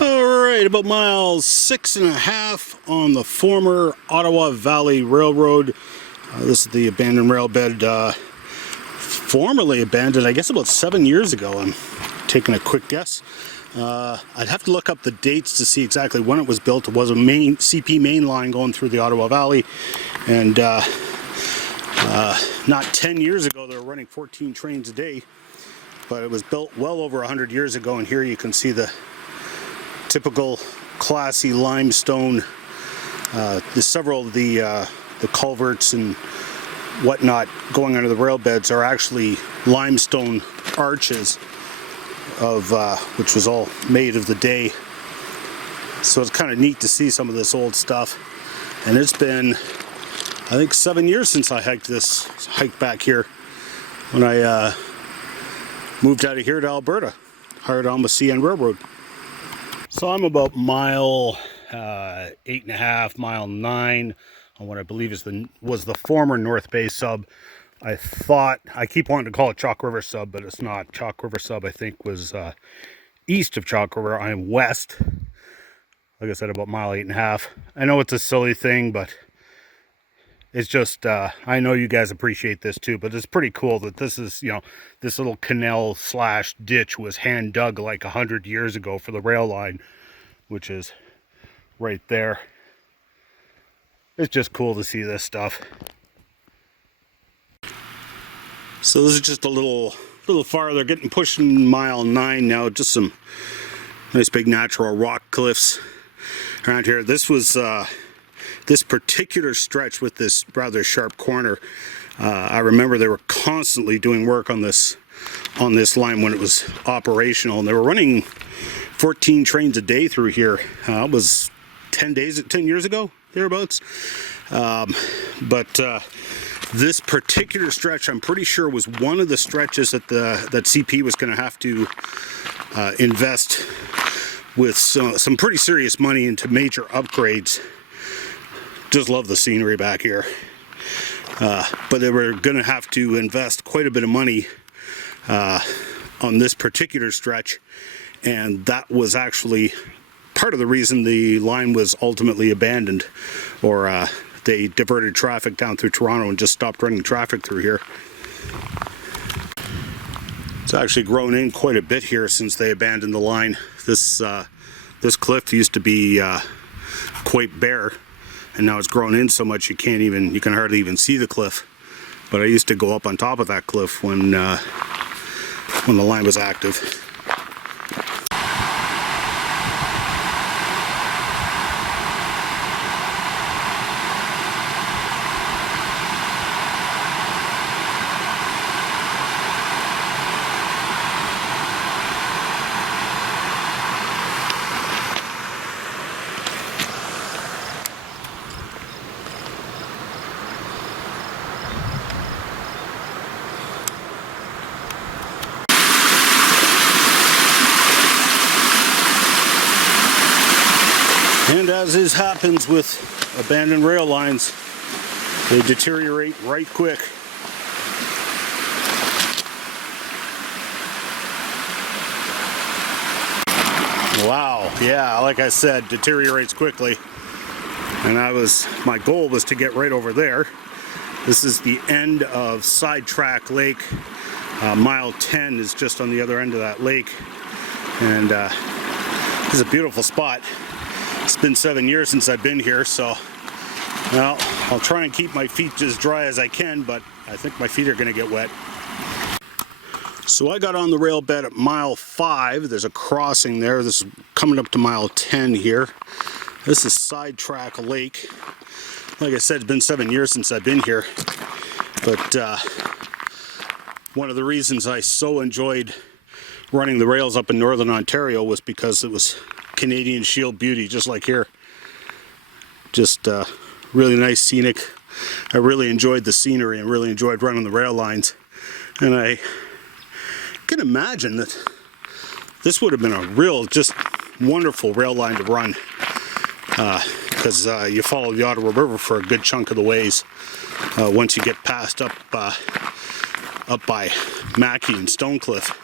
Alright, about mile 6.5 on the former Ottawa Valley Railroad. This is the abandoned rail bed, formerly abandoned, I guess about 7 years ago. I'm taking a quick guess. I'd have to look up the dates to see exactly when it was built. It was a main CP main line going through the Ottawa Valley, and not 10 years ago they were running 14 trains a day, but it was built well over 100 years ago. And here you can see the typical classy limestone. There's several of the culverts and whatnot going under the rail beds are actually limestone arches of which was all made of the day. So it's kind of neat to see some of this old stuff. And it's been, I think, 7 years since I hiked back here when I moved out of here to Alberta, hired on the CN Railroad. So I'm about mile 8.5, mile 9 on what I believe was the former North Bay Sub. I keep wanting to call it Chalk River Sub, but it's not. Chalk River Sub, I think, was east of Chalk River. I'm west. Like I said, about mile 8.5. I know it's a silly thing, but it's just, I know you guys appreciate this too, but it's pretty cool that this is, this little canal slash ditch was hand dug like 100 years ago for the rail line, which is right there. It's just cool to see this stuff. So this is just a little farther, getting pushing mile 9 now. Just some nice big natural rock cliffs around here. This was this particular stretch with this rather sharp corner. I remember they were constantly doing work on this line when it was operational, and they were running 14 trains a day through here. It was 10 years ago, thereabouts. But this particular stretch, I'm pretty sure, was one of the stretches that CP was going to have to invest with some pretty serious money into major upgrades. Just love the scenery back here. But they were going to have to invest quite a bit of money on this particular stretch, and that was actually part of the reason the line was ultimately abandoned, or they diverted traffic down through Toronto and just stopped running traffic through here. It's actually grown in quite a bit here since they abandoned the line. This cliff used to be quite bare, and now it's grown in so much you can hardly even see the cliff. But I used to go up on top of that cliff when the line was active. And as happens with abandoned rail lines, they deteriorate right quick. Wow, yeah, like I said, deteriorates quickly. And my goal was to get right over there. This is the end of Sidetrack Lake. Mile 10 is just on the other end of that lake. And this is a beautiful spot. It's been 7 years since I've been here, so well, I'll try and keep my feet as dry as I can, but I think my feet are going to get wet. So I got on the rail bed at mile 5. There's a crossing there. This is coming up to mile 10 here. This is Sidetrack Lake. Like I said, it's been 7 years since I've been here, but one of the reasons I so enjoyed running the rails up in Northern Ontario was because it was Canadian Shield beauty, just like here. Just really nice scenic. I really enjoyed the scenery and really enjoyed running the rail lines. And I can imagine that this would have been a real, just wonderful rail line to run, because you follow the Ottawa River for a good chunk of the ways once you get past up by Mackey and Stonecliffe.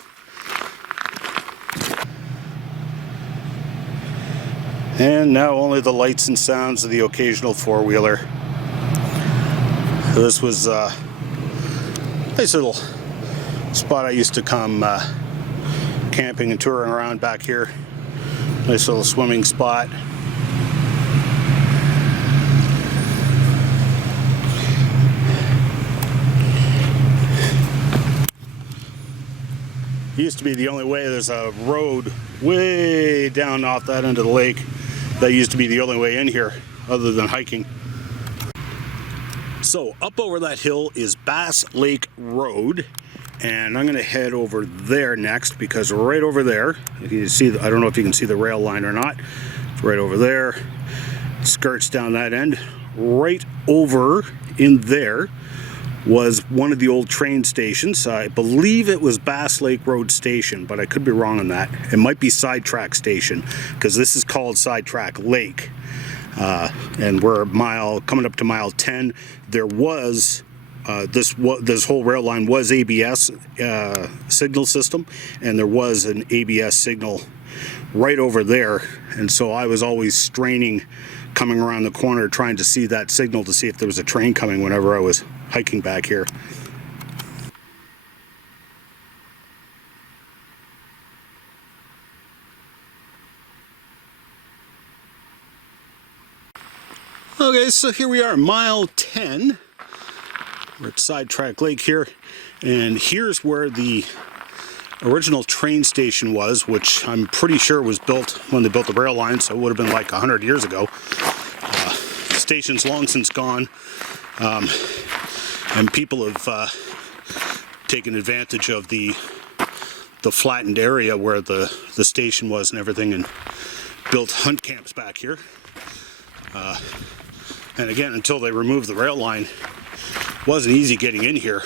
And now only the lights and sounds of the occasional four-wheeler. This was a nice little spot I used to come camping and touring around back here. Nice little swimming spot. Used to be the only way. There's a road way down off that end of the lake. That used to be the only way in here other than hiking. So up over that hill is Bass Lake Road, and I'm going to head over there next, because right over there, if you see, I don't know if you can see the rail line or not, it's right over there, skirts down that end. Right over in there was one of the old train stations. I believe it was Bass Lake Road Station, but I could be wrong on that. It might be Sidetrack Station, because this is called Sidetrack Lake. And we're coming up to mile 10. There was this whole rail line was ABS signal system, and there was an ABS signal right over there, and so I was always straining coming around the corner trying to see that signal to see if there was a train coming whenever I was hiking back here. Okay, so here we are, mile 10. We're at Sidetrack Lake here, and here's where the original train station was, which I'm pretty sure was built when they built the rail line, so it would have been like 100 years ago. The station's long since gone, and people have taken advantage of the flattened area where the station was and everything, and built hunt camps back here. And again, until they removed the rail line, it wasn't easy getting in here.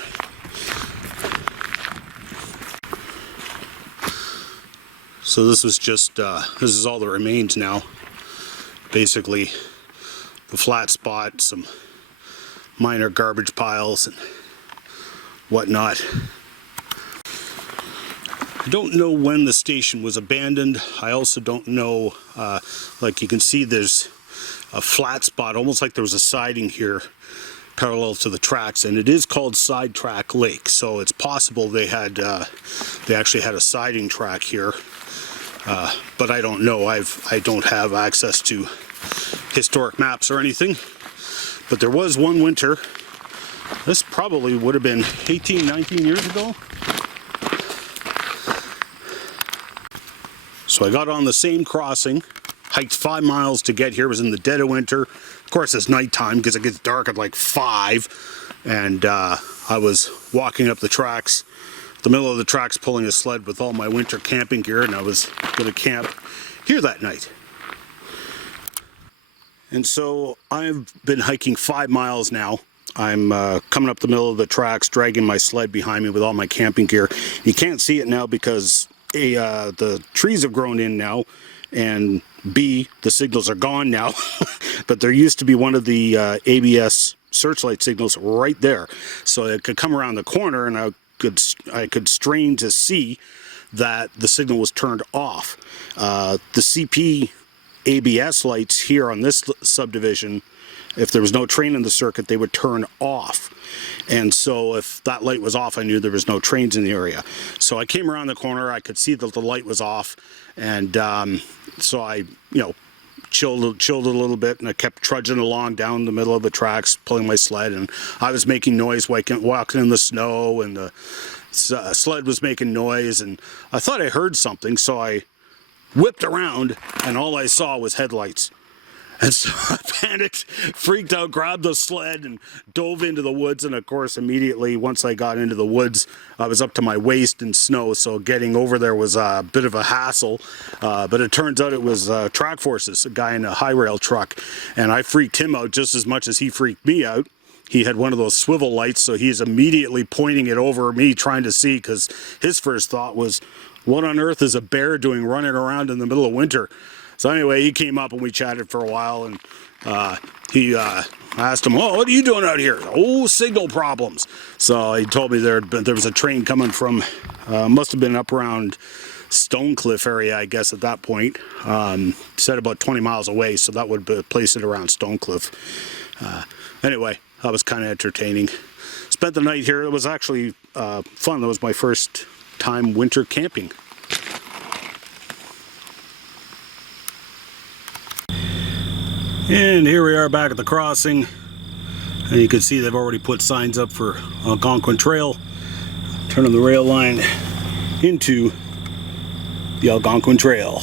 So this was just, this is all that remains now. Basically, the flat spot, some minor garbage piles and whatnot. I don't know when the station was abandoned. I also don't know, like you can see there's a flat spot, almost like there was a siding here parallel to the tracks, and it is called Sidetrack Lake, so it's possible they actually had a siding track here, but I don't know. I don't have access to historic maps or anything, but there was one winter. This probably would have been 18, 19 years ago. So I got on the same crossing, hiked 5 miles to get here. It was in the dead of winter. Of course, it's nighttime because it gets dark at like 5, and I was walking up the tracks, the middle of the tracks, pulling a sled with all my winter camping gear, and I was going to camp here that night. And so I've been hiking 5 miles now. I'm coming up the middle of the tracks, dragging my sled behind me with all my camping gear. You can't see it now because A, the trees have grown in now, and B, the signals are gone now. But there used to be one of the ABS searchlight signals right there, so it could come around the corner and I could strain to see that the signal was turned off. The CP ABS lights here on this subdivision, if there was no train in the circuit, they would turn off. And so if that light was off, I knew there was no trains in the area. So I came around the corner, I could see that the light was off, and so I, chilled a little bit, and I kept trudging along down the middle of the tracks, pulling my sled, and I was making noise walking in the snow, and the sled was making noise, and I thought I heard something, so I whipped around, and all I saw was headlights. And so I panicked, freaked out, grabbed the sled and dove into the woods. And of course, immediately once I got into the woods, I was up to my waist in snow. So getting over there was a bit of a hassle. But it turns out it was Track Forces, a guy in a high rail truck. And I freaked him out just as much as he freaked me out. He had one of those swivel lights, so he's immediately pointing it over me, trying to see, because his first thought was, what on earth is a bear doing running around in the middle of winter? So anyway, he came up and we chatted for a while, and he asked him, "Oh, what are you doing out here?" "Oh, signal problems." So he told me there was a train coming from, must have been up around Stonecliff area, I guess, at that point. Said about 20 miles away, so that would place it around Stonecliff. Anyway, that was kind of entertaining. Spent the night here. It was actually fun. That was my first time winter camping. And here we are back at the crossing. And you can see they've already put signs up for Algonquin Trail. Turning the rail line into the Algonquin Trail.